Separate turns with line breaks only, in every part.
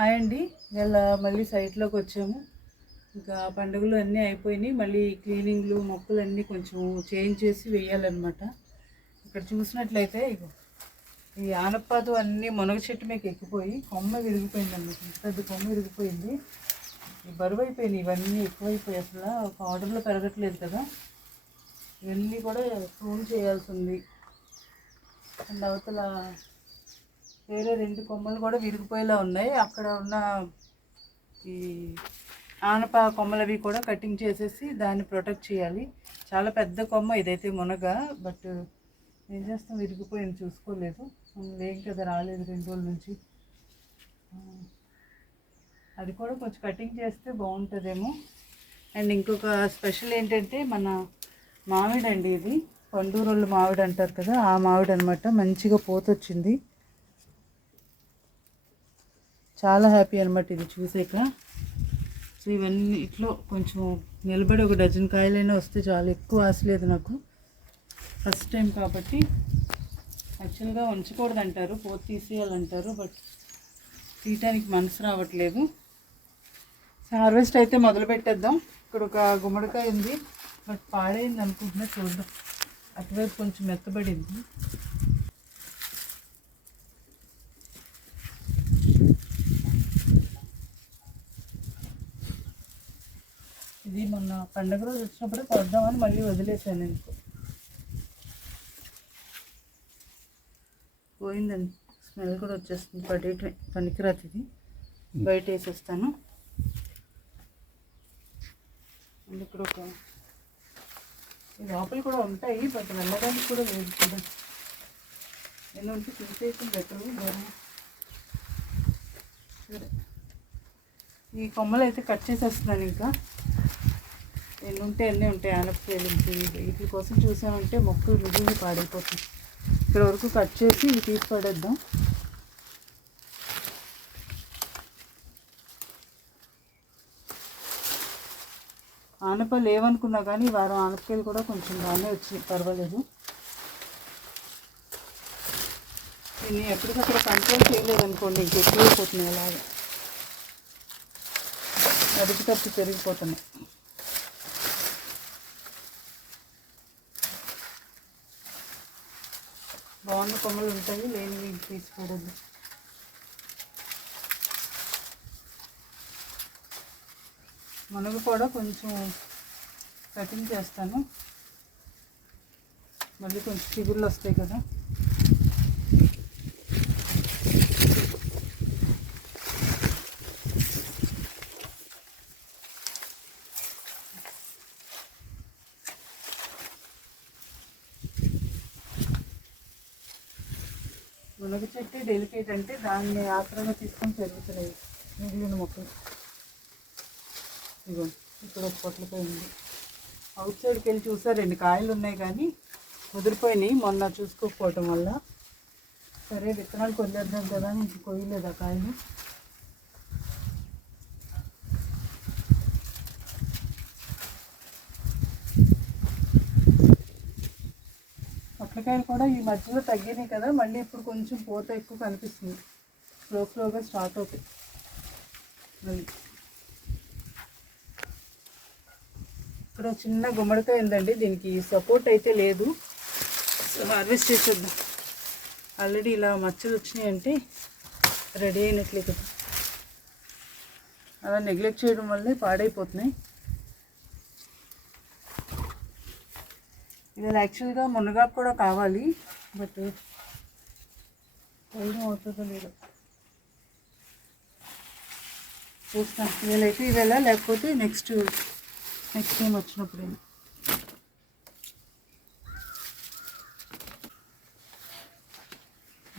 Hi అండి. ఇలా మళ్ళీ సైట్లోకి వచ్చాము. ఇంకా పండుగలు అన్నీ అయిపోయినాయి. మళ్ళీ క్లీనింగ్లు మొక్కలు అన్నీ కొంచెం చేంజ్ చేసి వేయాలన్నమాట. ఇక్కడ చూసినట్లయితే ఇగో ఈ ఆనపాతం అన్నీ మునగ చెట్టు మీకు ఎక్కిపోయి కొమ్మ విరిగిపోయింది అన్నమాట ఇంత పెద్ద కొమ్మ విరిగిపోయింది. ఈ బరువు అయిపోయినాయి. ఇవన్నీ ఎక్కువైపోయి అసలు ఒక ఆర్డర్లో పెరగట్లేదు కదా. ఇవన్నీ కూడా ప్రూన్ చేయాల్సి ఉంది. అండ్ అవతల వేరే రెండు కొమ్మలు కూడా విరిగిపోయేలా ఉన్నాయి. అక్కడ ఉన్న ఈ ఆనప కొమ్మలవి కూడా కటింగ్ చేసేసి దాన్ని ప్రొటెక్ట్ చేయాలి. చాలా పెద్ద కొమ్మ ఇదైతే మునగ బట్ ఏం చేస్తాం? విరిగిపోయింది చూసుకోలేదు. లేం కదా రాలేదు రెండు రోజుల నుంచి. అది కూడా కొంచెం కటింగ్ చేస్తే బాగుంటుందేమో. అండ్ ఇంకొక స్పెషల్ ఏంటంటే మన మామిడి అండి ఇది. పండూరోళ్ళు మామిడి అంటారు కదా ఆ మామిడి అనమాట మంచిగా పోతొచ్చింది. చాలా హ్యాపీ అనమాట ఇది చూసాక. సో ఇవన్నీ ఇట్లో కొంచెం నిలబడి ఒక డజన్ కాయలైనా వస్తే చాలా ఎక్కువ ఆశ లేదు నాకు. ఫస్ట్ టైం కాబట్టి యాక్చువల్గా ఉంచకూడదు అంటారు పోతు తీసేయాలంటారు బట్ తీయటానికి మనసు రావట్లేదు. హార్వెస్ట్ అయితే మొదలు పెట్టేద్దాం. ఇక్కడ ఒక గుమ్మడికాయ ఉంది బట్ పాడైంది అనుకుంటున్నా చూద్దాం. అటువైపు కొంచెం మెత్తబడింది. ఇది మొన్న పండగ రోజు వచ్చినప్పుడు కొద్దామని మళ్ళీ వదిలేసాను ఎందుకు పోయిందండి. స్మెల్ కూడా వచ్చేస్తుంది. పడేయటమే పనికిరాదు ఇది. బయట వేసేస్తాను. అండ్ ఇక్కడ ఒక లోపల కూడా ఉంటాయి బట్ వెళ్ళడానికి కూడా లేదు కదా. ఎన్ని ఉంటే తీసేసి బెటర్ ఈ కొమ్మలు అయితే కట్ చేసేస్తున్నాను ఇంకా. ఎన్ని ఉంటే ఎన్ని ఉంటాయి ఆనపకాయలు వీటి కోసం చూసామంటే మొక్కలు మిగిలిన పాడైపోతుంది ఇక్కడ వరకు కట్ చేసి ఇవి తీసి పడేద్దాం. ఆనపలు ఏమనుకున్నా కానీ వారం ఆనపకాయలు కూడా కొంచెం బాగానే వచ్చినాయి పర్వాలేదు. దీన్ని ఎప్పటికక్కడ కంట్రోల్ చేయలేదనుకోండి ఇంక ఎక్కువైపోతున్నాయి అలాగే. అడిగి తప్పు పెరిగిపోతున్నాయి. బాగున్న కొమ్మలు ఉంటాయి లేనివి తీసుకోవద్దు మునగ కూడా కొంచెం కటింగ్ చేస్తాను. మళ్ళీ కొంచెం చిగుళ్ళు వస్తాయి కదా. మునగ చెట్టు డెలికేట్ అంటే దాన్ని ఆసరాగా తీసుకొని పెరుగుతున్నాయి. మిగిలిన మొక్కలు. ఇదిగో ఇక్కడ ఒక పొట్లకాయ ఉంది. అవుట్ సైడ్కి వెళ్ళి చూసా రెండు కాయలు ఉన్నాయి కానీ కుదిరిపోయినాయి మొన్న చూసుకోకపోవటం వల్ల. సరే విత్తనాలు కొద్దిద్దాం కదా అని కొయ్యలేదు ఆ కాయలు. పొట్లకాయలు కూడా ఈ మధ్యలో తగ్గినాయి కదా మళ్ళీ ఇప్పుడు కొంచెం పూత ఎక్కువ కనిపిస్తుంది. స్లో స్లోగా స్టార్ట్ అవుతాయి. మళ్ళీ. ఇక్కడ ఒక చిన్న గుమ్మడికాయ ఉందండి దీనికి సపోర్ట్ అయితే లేదు. సో హార్వెస్ట్ చేసేద్దాం. ఆల్రెడీ ఇలా మచ్చలు వచ్చినాయంటే రెడీ అయినట్లే కదా. అలా నెగ్లెక్ట్ చేయడం వల్లే పాడైపోతున్నాయి. ఇది యాక్చువల్గా మునగాకు కూడా కావాలి బట్ వేయడం అవుతుందో లేదో. చూస్తాను వీలైతే ఇవేళ లేకపోతే నెక్స్ట్ నెక్స్ట్ టైం వచ్చినప్పుడు.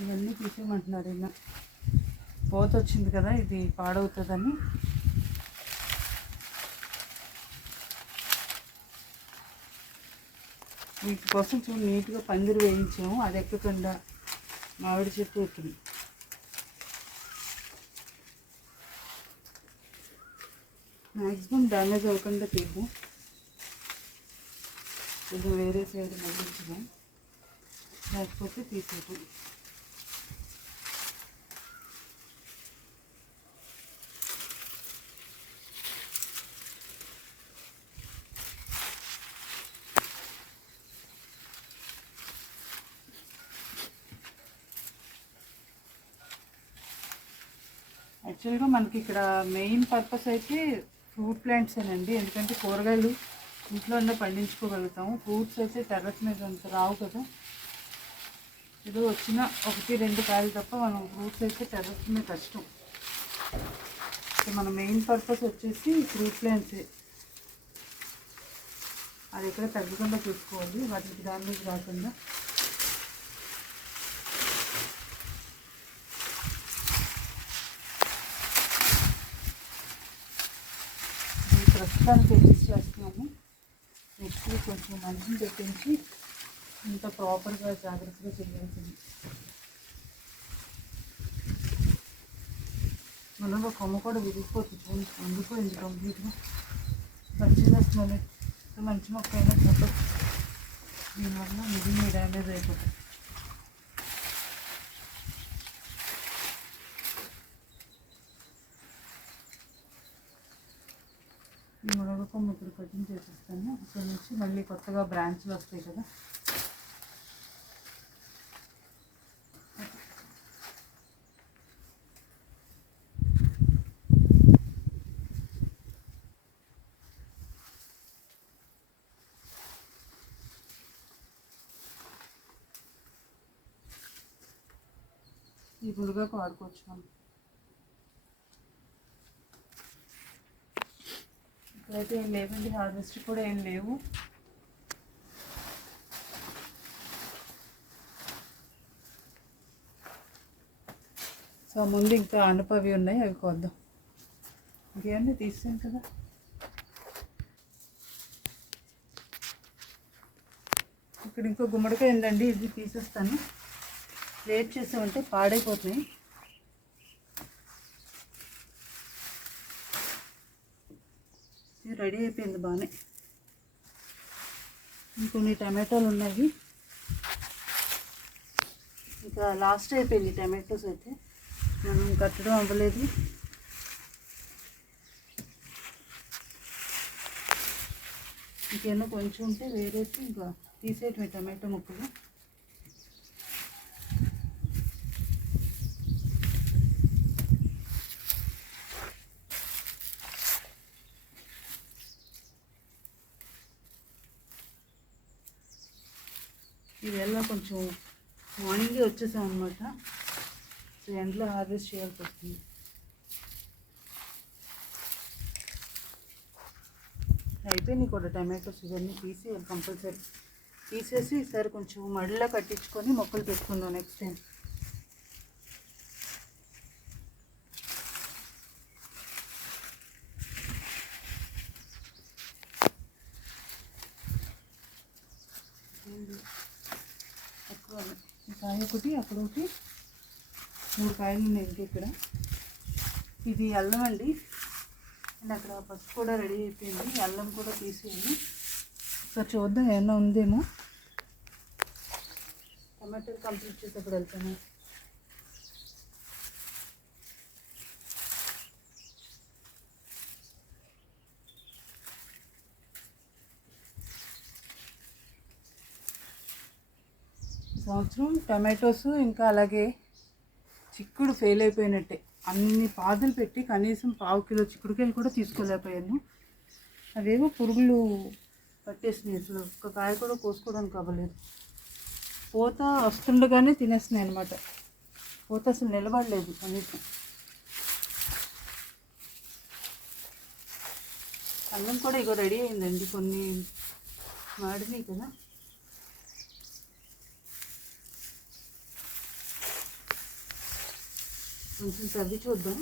ఇవన్నీ తీసేయమంటున్నారు ఇలా పోత వచ్చింది కదా ఇది పాడవుతుందని. వీటి కోసం చూడు నీట్గా పందిరి వేయించాము. అది ఎక్కకుండా మామిడి చెట్టు ఎక్కింది మ్యాక్సిమం డ్యామేజ్ అవ్వకుండా తీద్దాం. కొంచెం వేరే సైడ్ మళ్ళించుదాం లేకపోతే తీసేద్దాం. యాక్చువల్గా మనకి ఇక్కడ మెయిన్ పర్పస్ అయితే ఫ్రూట్ ప్లాంట్స్ అండి ఎందుకంటే కూరగాయలు ఇంట్లోనే పండించుకోగలుగుతాము. ఫ్రూట్స్ అయితే టెర్రస్ మీద అంత రావు కదా. ఏదో వచ్చిన ఒకటి రెండు కాయలు తప్ప మనం ఫ్రూట్స్ అయితే టెర్రస్ మీద కష్టం. మన మెయిన్ పర్పస్ వచ్చేసి ఫ్రూట్ ప్లాంట్సే. అది ఎక్కడ తగ్గకుండా చూసుకోవాలి. వాటికి డ్యామేజ్ రాకుండా. ఇది ప్రస్తుతానికి చేస్తున్నాము నెక్స్ట్ కొంచెం మంచిని పెట్టించి ఇంత ప్రాపర్గా జాగ్రత్తగా చేయాల్సింది. మనలో కొమ్మ కూడా విరిగిపోతుంది. చూడండి కంప్లీట్గా మంచిగా మంచి మొక్క అయినా చెప్పదు దీనివల్ల మిగిలిన డ్యామేజ్ అయిపోతుంది. మొత్తం ఇప్పుడు కటింగ్ చేసేస్తాను. ఇక్కడ నుంచి మళ్ళీ కొత్తగా బ్రాంచ్లు వస్తాయి కదా. ఈ గురుగా వాడుకోవచ్చు మనం ఇక్కడైతే ఏం లేవండి హార్వెస్ట్ కూడా ఏం లేవు. సో ముందు ఇంకా అనుపవి ఉన్నాయి అవి కొద్దాం. ఇంకేమన్నా తీసాను కదా? ఇక్కడ ఇంకో గుమ్మడికాయ ఉందండి ఇది తీసేస్తాను. లేట్ చేసామంటే పాడైపోతున్నాయి. అయిపోయింది బాగానే. ఇంకొన్ని టమాటాలు ఉన్నాయి. ఇంకా లాస్ట్ అయిపోయింది టమాటోస్ అయితే. మనం కట్టడం అవ్వలేదు. ఇంకేమో కొంచెం ఉంటే వేరేసి ఇంకా తీసేయటమే టమాటో ముక్కలు. కొంచెం మార్నింగే వచ్చేసాం అనమాట సో ఎండలో హార్వెస్ట్ చేయాల్సి వస్తుంది. అయిపోయినాయి కూడా టమాటోస్ ఇవన్నీ తీసి కంపల్సరీ. తీసేసి ఈసారి కొంచెం మడిలో కట్టించుకొని మొక్కలు పెట్టుకుందాం నెక్స్ట్ టైం తక్కువ ఈ కాయ ఒకటి మూడు కాయలు ఉన్నాయి ఇంక ఇక్కడ. ఇది అల్లం అండి. అండ్ అక్కడ పసుపు కూడా రెడీ అయిపోయింది. అల్లం కూడా తీసేయండి. ఒకసారి చూద్దాం ఏమన్నా ఉందేమో. టమాటాలు కంప్లీట్ చేసేప్పుడు వెళ్తాను. సంవత్సరం టమాటోస్ ఇంకా అలాగే చిక్కుడు ఫెయిల్ అయిపోయినట్టే. అన్ని పాదులు పెట్టి కనీసం పావు కిలో చిక్కుడుకాయలు కూడా తీసుకోలేకపోయాను. అవేవో పురుగులు పట్టేసినాయి. అసలు ఒక్క కాయ కూడా కోసుకోవడానికి అవ్వలేదు. పూత వస్తుండగానే తినేస్తున్నాయి అనమాట పూత అసలు నిలబడలేదు కనీసం. అన్నం కూడా ఇగో రెడీ అయిందండి. కొన్ని వాడినాయి కదా. కొంచెం తవ్వి చూద్దాం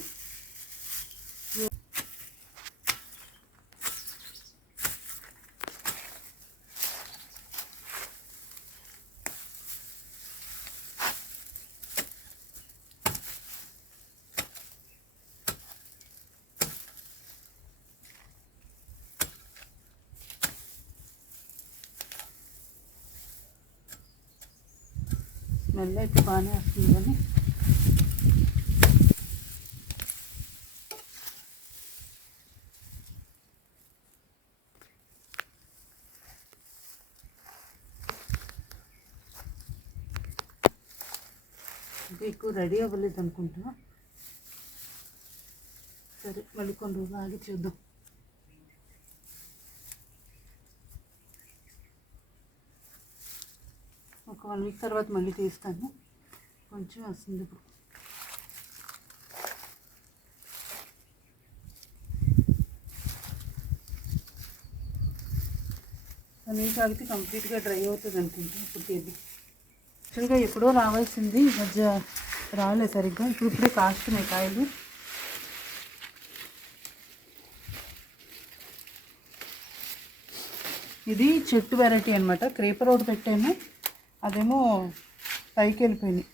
స్మెల్ అయితే బాగానే వస్తుంది కానీ ఇంకా ఎక్కువ రెడీ అవ్వలేదు అనుకుంటున్నా. సరే మళ్ళీ కొన్ని రోజులు ఆగి చూద్దాం. ఒక వన్ వీక్ తర్వాత మళ్ళీ తీస్తాను కొంచెం వస్తుంది ఇప్పుడు. వన్ వీక్ ఆగితే కంప్లీట్గా డ్రై అవుతుంది అనుకుంటా ఇప్పుడు తీద్దాం యాక్చువల్గా ఎప్పుడో రావాల్సింది ఈ మధ్య రాలేదు సరిగ్గా. ఇప్పుడు ఇప్పుడే కాస్తున్నాయి కాయలు. ఇది చెట్టు వెరైటీ అనమాట క్రేపర్ ఒకటి పెట్టాము అదేమో పైకి వెళ్ళిపోయింది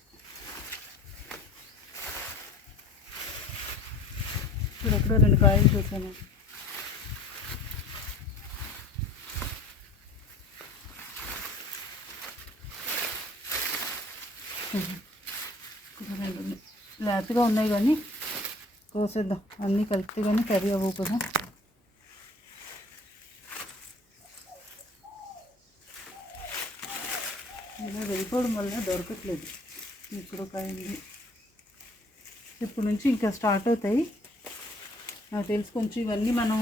ఇప్పుడు ఎప్పుడో రెండు కాయలు చూసాను. చూడండి ఉన్నాయి. లేతగా ఉన్నాయి కానీ కోసేద్దాం. అన్నీ కలిపితే కానీ కర్రీ అవ్వవు కదా. ఇలా వెళ్ళిపోవడం వల్ల దొరకట్లేదు. ఇప్పుడు ఒక ఇప్పుడు నుంచి ఇంకా స్టార్ట్ అవుతాయి. నాకు తెలిసి కొంచెం ఇవన్నీ మనం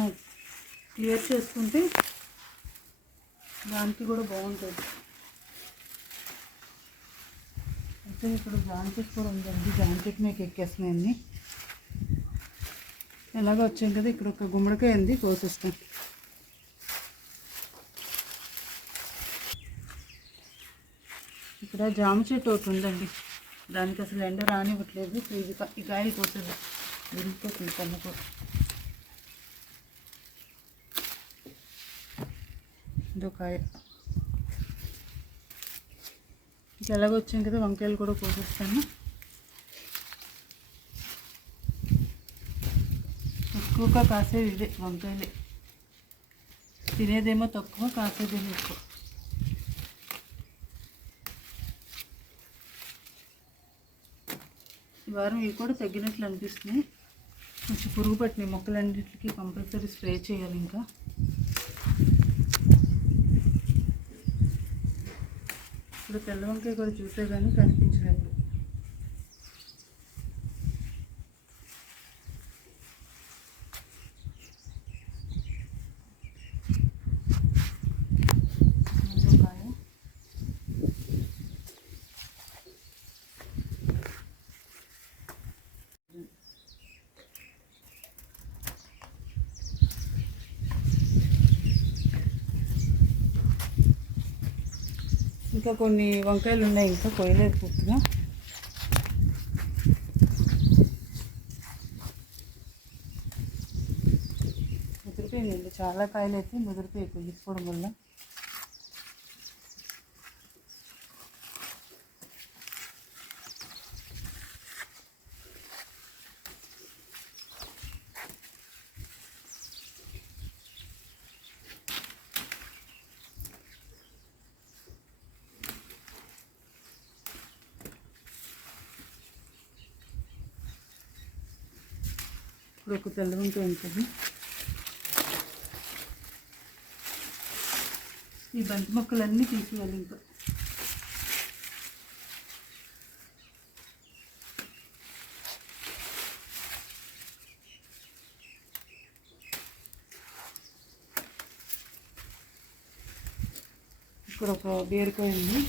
క్లియర్ చేసుకుంటే దానికి కూడా బాగుంటుంది. అయితే ఇప్పుడు చెట్టు కూడా ఉందండి. జాంకెట్ మీకు ఎక్కేస్తున్నాయి అన్నీ ఎలాగో వచ్చాం కదా ఇక్కడ ఒక గుమ్మడికాయ ఉంది కోసేస్తాం. ఇక్కడ జామ చెట్టు ఒకటి ఉందండి. దానికి అసలు ఎండ రానివ్వట్లేదు. సో ఇది ఈ కాయలు కోసేది విరిగిపోతుంది కన్నుకు ఇదో కాయ. ఇంకా ఎలాగో వచ్చాం కదా వంకాయలు కూడా కోసేస్తాను. ఎక్కువగా కాసేది ఇదే వంకాయలే. తినేదేమో తక్కువ కాసేదేమో ఎక్కువ. ఈ వారం ఇవి కూడా తగ్గినట్లు అనిపిస్తున్నాయి కొంచెం పురుగు పట్టినాయి మొక్కలన్నింటికి కంపల్సరీ స్ప్రే చేయాలి ఇంకా. ఇప్పుడు తెల్ల వంకాయ కూడా చూసే కానీ కనిపించలేదు వంకాయ ఇంకా కొన్ని వంకాయలు ఉన్నాయి ఇంకా కొయ్యలేదు పూర్తిగా. ముదిరిపోయిందండి చాలా కాయలు అయితే ముదిరిపోయి కొయ్యకపోవడం వల్ల. ఇప్పుడు ఒక తెల్ల వంకాయ ఉంటుంది ఈ బంతి మొక్కలన్నీ తీసేయాలి ఇంకా. ఇక్కడ ఒక బీరకాయ ఉంది.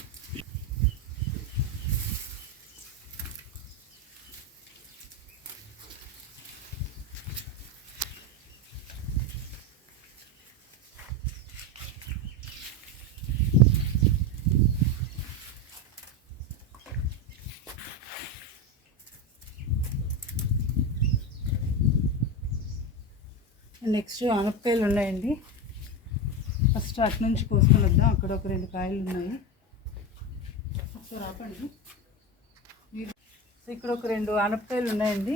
నెక్స్ట్ ఆనపకాయలు ఉన్నాయండి. ఫస్ట్ అటు నుంచి కోసుకొని వద్దాం అక్కడ ఒక రెండు కాయలు ఉన్నాయి. ఒకసారి ఆపండి. ఇక్కడ ఒక రెండు ఆనపకాయలు ఉన్నాయండి.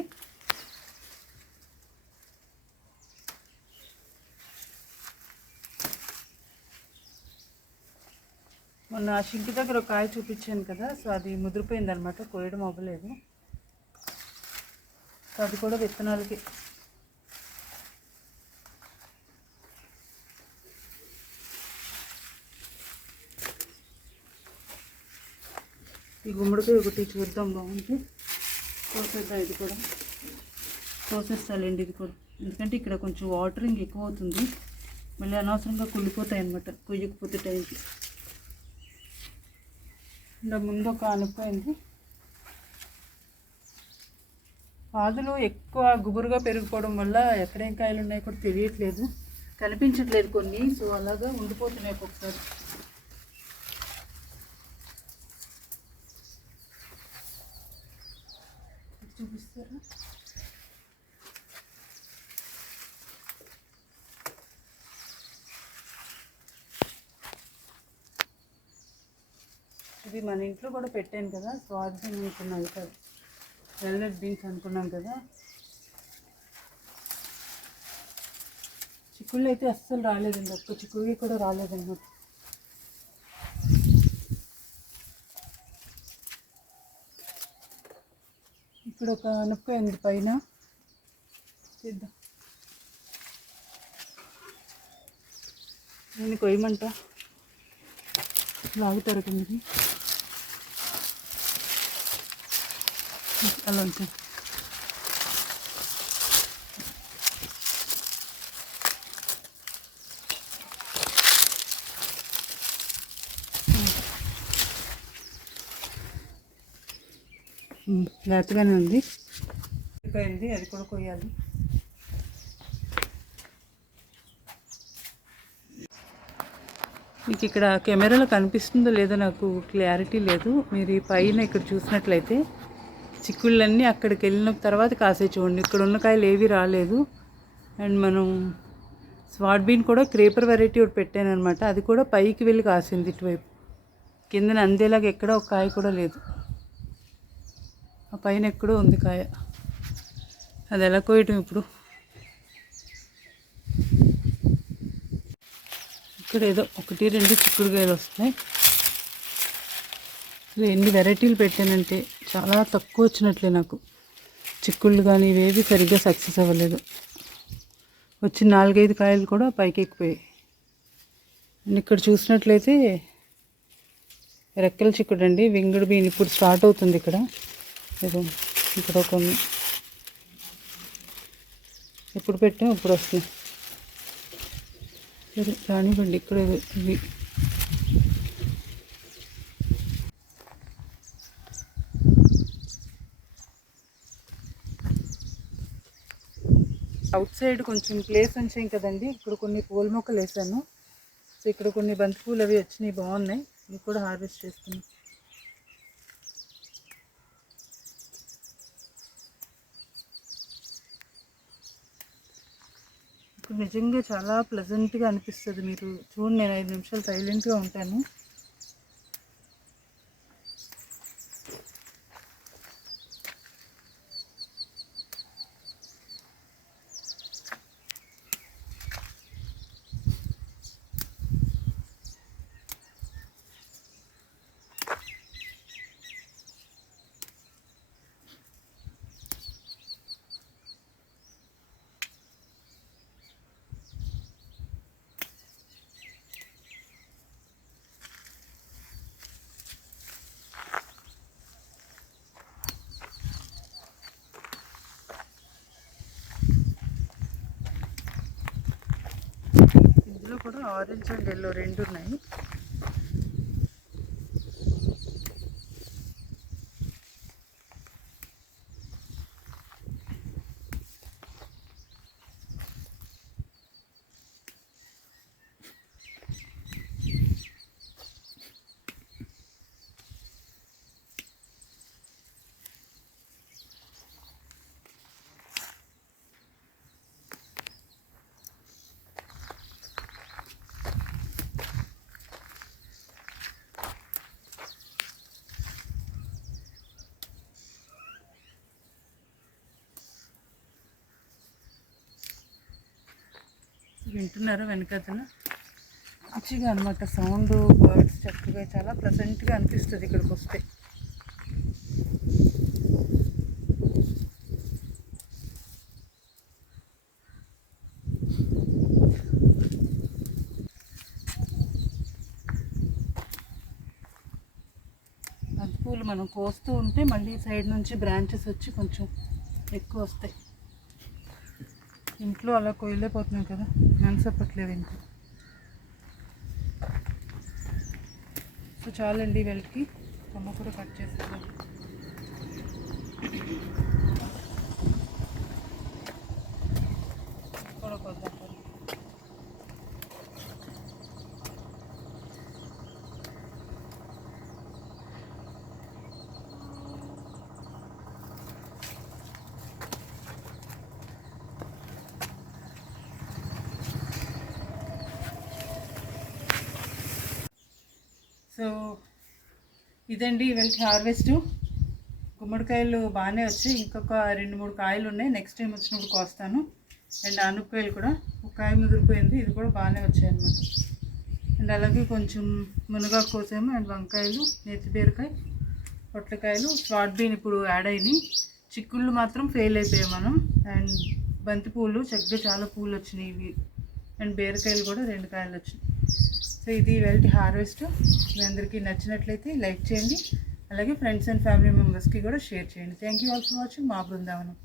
మొన్న ఆ షింకి దగ్గర ఒక కాయ చూపించాను కదా సో అది ముదిరిపోయింది అనమాట కోయడం అవ్వలేదు. సో అది కూడా విత్తనాలకి ఈ గుమ్మడికాయ ఒకటి చూద్దాం బాగుంది. కోసేద్దాం ఇది కూడా? తోసేస్తాలేండి ఇది కూడా. ఎందుకంటే ఇక్కడ కొంచెం వాటరింగ్ ఎక్కువ అవుతుంది మళ్ళీ అనవసరంగా కుళ్ళిపోతాయి అనమాట కొయ్యకపోతే టైంకి ఇలా ముందు ఒక అనుపోయింది పాదులు ఎక్కువ గుబురుగా పెరిగిపోవడం వల్ల ఎక్కడేం కాయలు ఉన్నాయో కూడా తెలియట్లేదు. కనిపించట్లేదు కొన్ని. సో అలాగా ఉండిపోతున్నాయి ఒక్కొక్కసారి. చూపిస్తారా? ఇది మన ఇంట్లో కూడా పెట్టాను కదా స్వార్థం అనుకున్నాం కదా. వెల్నట్ బీన్స్ అనుకున్నాం కదా. చిక్కుళ్ళు అయితే అస్సలు రాలేదండి ఒక్క చిక్కుడుకి కూడా రాలేదన్నమాట ఇక్కడ ఒక అనపకాయ ఉంది పైన. చేద్దాం నేను కొయ్యమంట. లాగుతారు కిందకి అలా ఉంటుంది లేతగానే ఉంది. అయిపోయింది అది కూడా కొయ్యాలి. మీకు ఇక్కడ కెమెరాలో కనిపిస్తుందో లేదో నాకు క్లారిటీ లేదు. మీరు ఈ పైన ఇక్కడ చూసినట్లయితే చిక్కుళ్ళన్నీ అక్కడికి వెళ్ళిన తర్వాత కాసే చూడండి. ఇక్కడ ఉన్న కాయలు ఏవి రాలేదు. అండ్ మనం స్వాట్ బీన్ కూడా క్రేపర్ వెరైటీ ఒకటి పెట్టాను అనమాట అది కూడా పైకి వెళ్ళి కాసింది ఇటువైపు. కిందన అందేలాగా ఎక్కడ ఒక కాయ కూడా లేదు. ఆ పైన ఎక్కడో ఉంది కాయ. అది ఎలా కోయటం ఇప్పుడు? ఇక్కడ ఏదో ఒకటి రెండు చిక్కుడుకాయలు వస్తాయి అసలు ఎన్ని వెరైటీలు పెట్టానంటే చాలా తక్కువ వచ్చినట్లే నాకు. చిక్కుళ్ళు కానీ ఇవేవి సరిగ్గా సక్సెస్ అవ్వలేదు. వచ్చిన నాలుగైదు కాయలు కూడా పైకి ఎక్కిపోయాయి. అండ్ ఇక్కడ చూసినట్లయితే రెక్కల చిక్కుడు అండి వింగుడు బీన్. ఇప్పుడు స్టార్ట్ అవుతుంది ఇక్కడ. ఇదిగో ఇక్కడ ఒక ఎప్పుడు పెట్టాం ఇప్పుడు వస్తుంది సరే రానివ్వండి ఇక్కడ ఇవి. అవుట్ సైడ్ కొంచెం ప్లేస్ ఉంచాం కదండి. ఇక్కడ కొన్ని పూల మొక్కలు వేసాను సో ఇక్కడ కొన్ని బంతి పూలు అవి వచ్చినాయి బాగున్నాయి. ఇవి కూడా హార్వెస్ట్ చేస్తున్నాం నిజంగా చాలా ప్లెజెంట్గా అనిపిస్తుంది మీరు. చూడండి నేను ఐదు నిమిషాలు సైలెంట్గా ఉంటాను. కూడా ఆరెంజ్ అండ్ ఎల్లో రెండు ఉన్నాయి వింటున్నారు వెనకతను మంచిగా అనమాట సౌండ్ బర్డ్స్ చక్కగా చాలా ప్రజెంట్గా అనిపిస్తుంది ఇక్కడికి వస్తే బంతిపూలు మనం కోస్తూ ఉంటే మళ్ళీ సైడ్ నుంచి బ్రాంచెస్ వచ్చి కొంచెం ఎక్కువ వస్తాయి. ఇంట్లో అలా కొయ్యలేకపోతున్నాం కదా మనసప్పట్లేదు ఇంకా. సో చాలండి వెళ్ళకి కొమ్మ కూడా కట్ చేసేద్దాం. ఇక్కడ కొద్దాం కొన్ని. సో ఇదండి ఇవాళ హార్వెస్ట్. గుమ్మడికాయలు బాగానే వచ్చాయి. ఇంకొక రెండు మూడు కాయలు ఉన్నాయి. నెక్స్ట్ టైం వచ్చినప్పుడు కోస్తాను. అండ్ ఆనుకాయలు కూడా. ఒక కాయ ముదిరిపోయింది. ఇది కూడా బాగానే వచ్చాయి అనమాట అండ్ అలాగే కొంచెం మునగాకు కోసాము. అండ్ వంకాయలు నేతి బీరకాయ పొట్లకాయలు స్వాట్ బీన్ ఇప్పుడు యాడ్ అయినాయి. చిక్కుళ్ళు మాత్రం ఫెయిల్ అయిపోయాయి మనం. అండ్ బంతి పూలు చక్కగా చాలా పూలు వచ్చినాయి ఇవి. అండ్ బీరకాయలు కూడా రెండు కాయలు వచ్చినాయి. సో ఇది వెల్ట్ హార్వెస్ట్. మీ అందరికీ నచ్చినట్లయితే లైక్ చేయండి. అలాగే ఫ్రెండ్స్ అండ్ ఫ్యామిలీ మెంబర్స్కి కూడా షేర్ చేయండి. Thank you all for watching మా బృందావనం.